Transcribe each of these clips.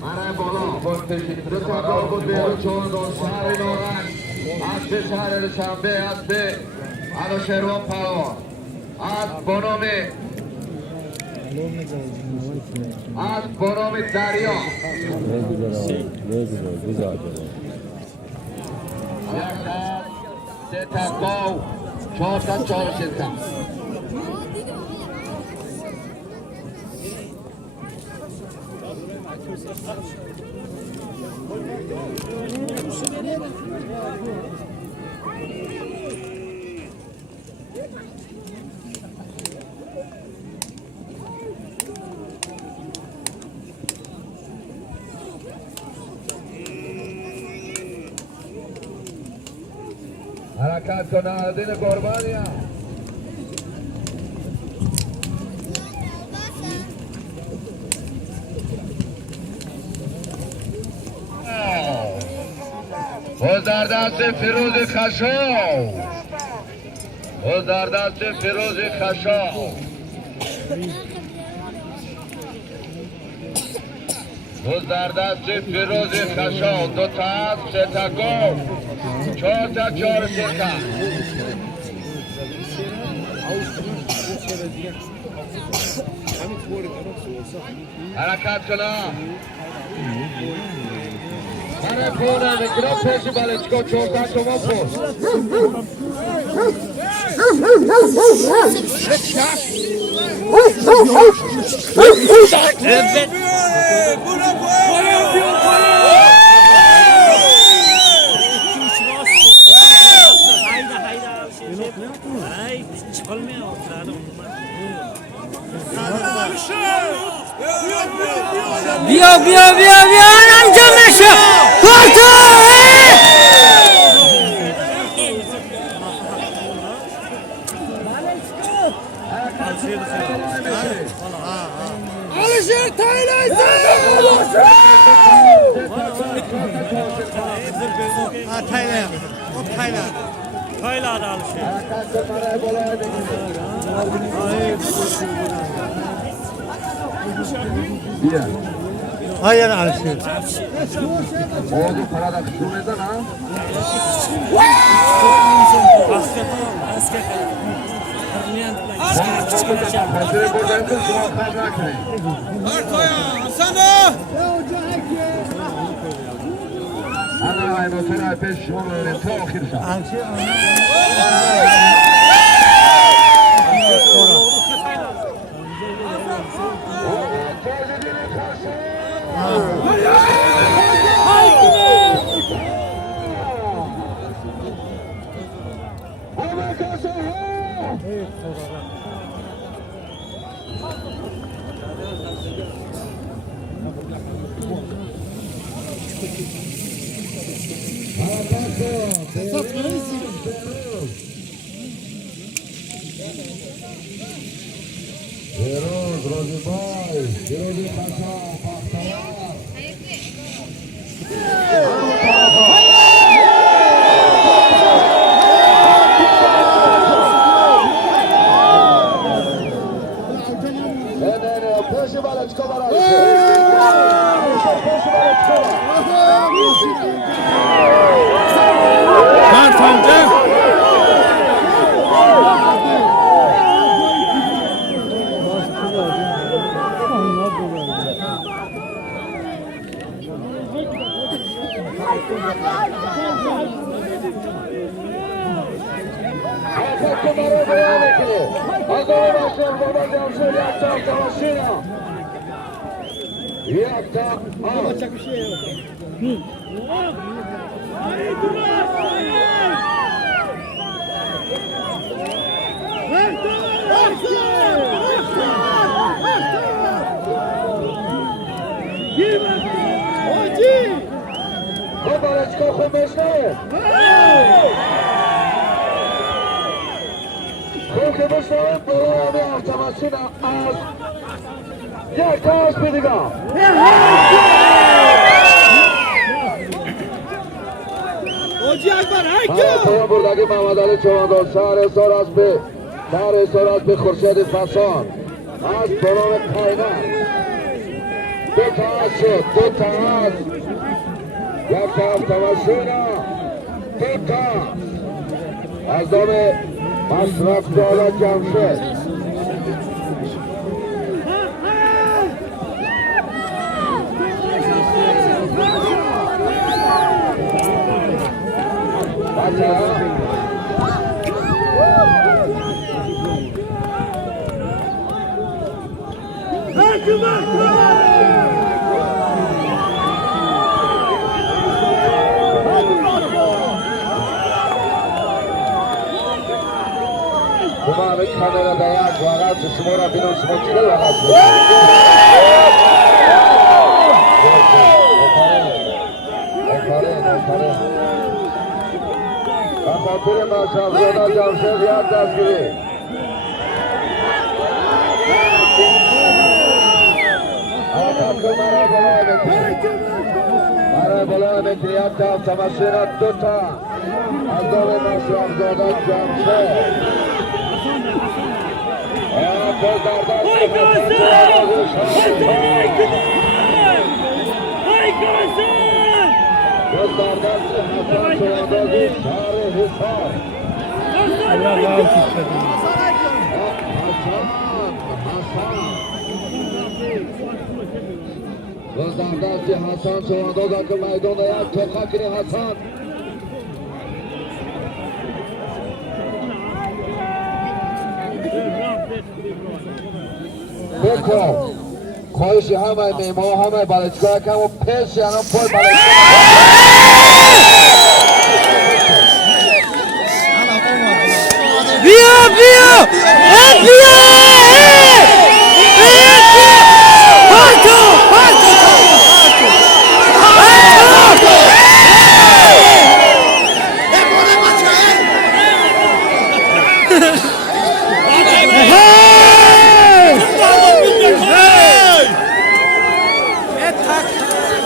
Mare bolo, konuştuk. Araba bir çoğunluğu sarı olan. Aslı sarı şambe aslı. Alışervan palo. Az bonomi. Az bonomi Dario. Güzel. Yaşar. Setakov. Çortan çalışırken. Harakat konadını kurban ya. Hozdardası Firuzi Kaşov. Hozdardası Firuzi Kaşov. Hozdardası Firuzi Kaşov. Dotas Setakov. Çorta Çorşirka. Harakat kına. Mare pona de gropeši balečko čorta tomopos. Evet. Biyo anam canlaşı. Kurtu. Alışır Tayland'ı. Ha Tayland. O Tayland. Tayland alışır. Hayır alışır. Oldu parada kuşumuzdan ha. Basket. Hazır buradan da şu an kazaklayın. Artoya, Hasan'a! Ana ay motora peş şunları tohirsa. Feroz, Rozibay, Ferozi Paşa, Pahtalar. Kurban Cemşir yakta savaşıyla. Yakta Yapacak bir şey yok. Kobaleczko Chomeszny. Kółki myślałem, połowy automaszyna aż yakta speediga. To'ya buradagi Mamad Ali Chavandor Sare Sorazbi Xurshid Fason az Boroni Qayna دو تا از یک автомашина دو تا از دام مصرف دالا جمشید Kumari kamerada yak vagat shuma ra bino shuma chila vagat Ofarin Kafatir Mashafzoda Jamshed yak dastgiri برای بلند متریت автомашина دوتا از دام مشرفزاده جمشید Rozdardasti Hasan Soğandoz akı maydonda yak toka kiri Hasan. Beko, koyuşu hamay meymo hamay balechkoya kamu peş yanım poy balechkoya. Biyo!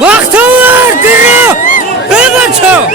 Vaktim var kırı! Evet çok!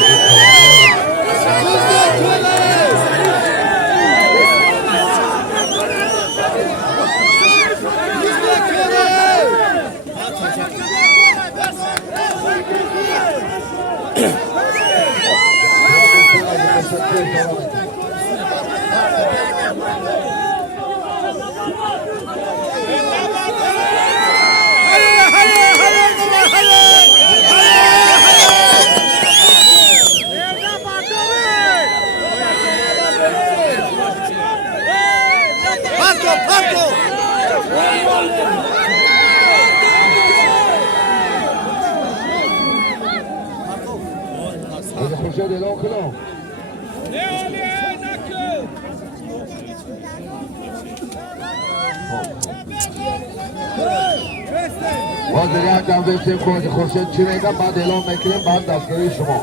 Xurshid e'lon qiling. Hozir yakam bersin qo'ydi Xurshid Chimega ba'd e'lon mekilim ba'd dastgiri shuma.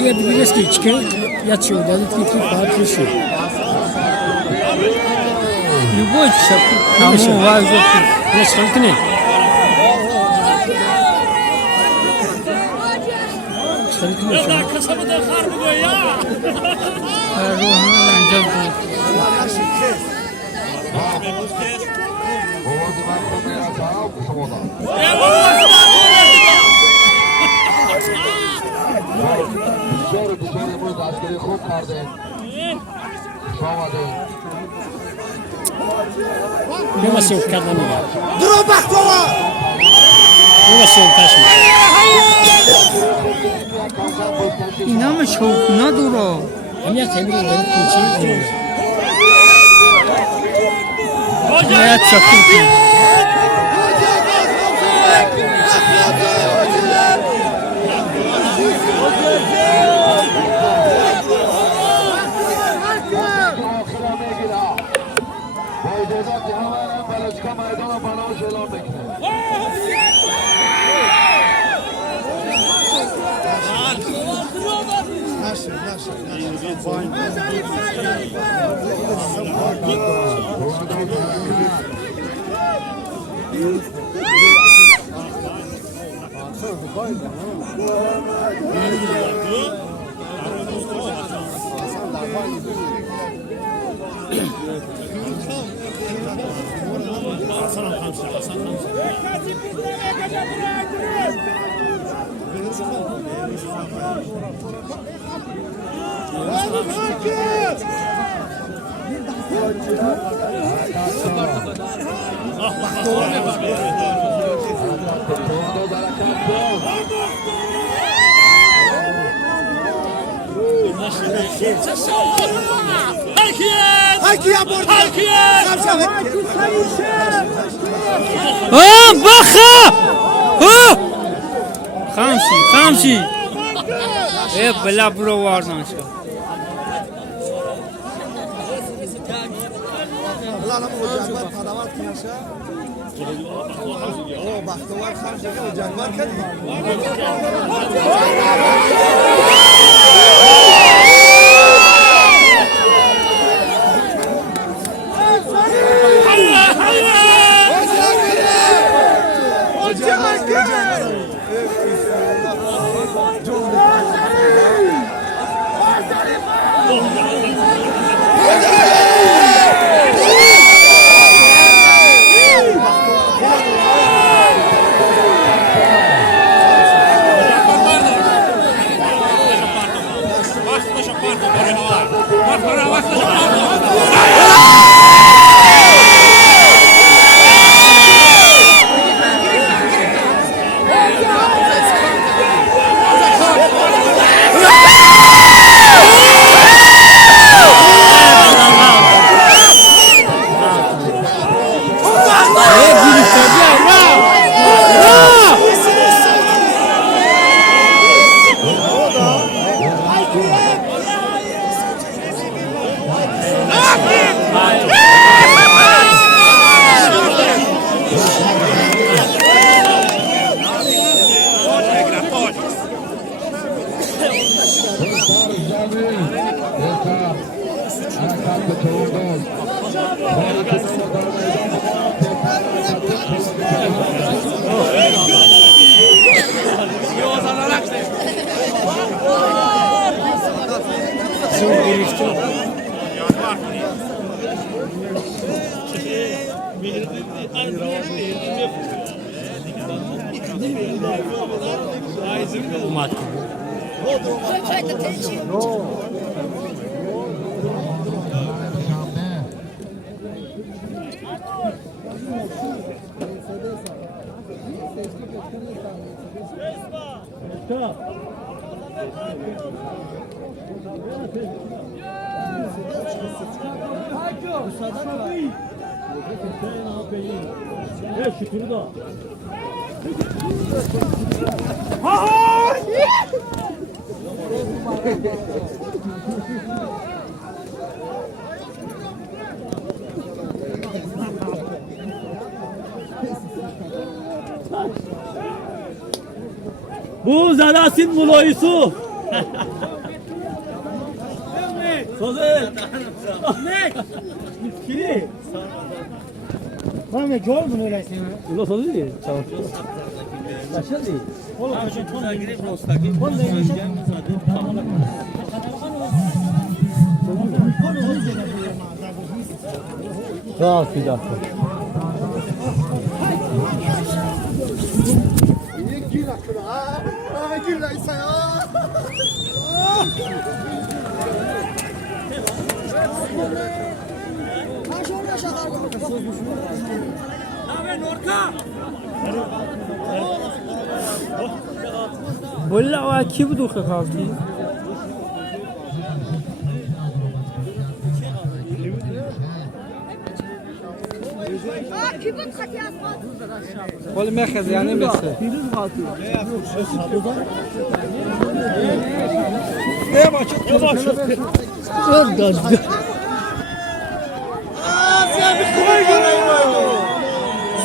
Я билетки чекай, я чего, дадут какие-то партии. любой кому важно. Ne sıkıntı ne? Ya da kasabada kar mı koy ya? Ruhuna önce bu. Dışarı burada askeri خوب کردین شامدین Ne nasıl yok kadını ya? Duro baklava. Ne nasıl yok taşmış? اینا مه چوکونا دورا Ama temir ederim kulçayı. باید چاکی کنی که همه بلوچکا میدان بناش اعلام بکنه Hakiye burada. Hakiye. ها بخا ها خمشی ای بلا برو واردن شو Ulan ama ocaklar kadavat kınaşa. O baktı var karşıya ocak var kan. Bu zarasin muloyusu. Sozel. Ne? Kiri. من جول من öyleysin. Ulan oluyor ya. Tamam. Başa değil. Oğlum şu tona girip mustaqim. Onu da yiyeceğim. Rahat bir dakika. Gir akına ha. Ha gir lan sen ha. ولا کی بدو خالتي ولا ماخذ يعني بس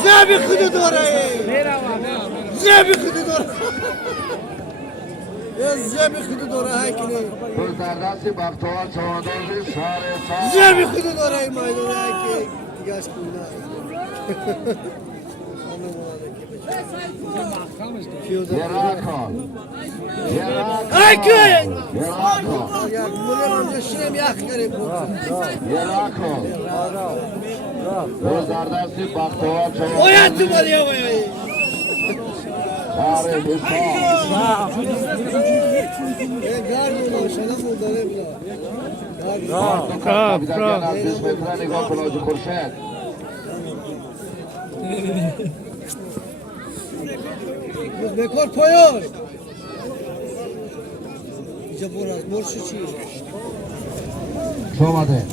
زابي خدود ورای زابي خدود ورای زابي خدود ورای کنی گذردستی بختیوار چواندازی شهر سال زابي خدود ورای مایدون کی دیگه کنه Yerakon. Ay köy! Yerakon. Ya mulem amca şirem yak garip. Yerakon. Guzardasti Bختیوار Oyattım oraya oraya. Şahri Misal. Gardo şalam udare bila. Kapitan از 20 متر نگاه کن حاجی خورشید. Bekor poyor. İyice boraz, borçlu çiğ. شماده.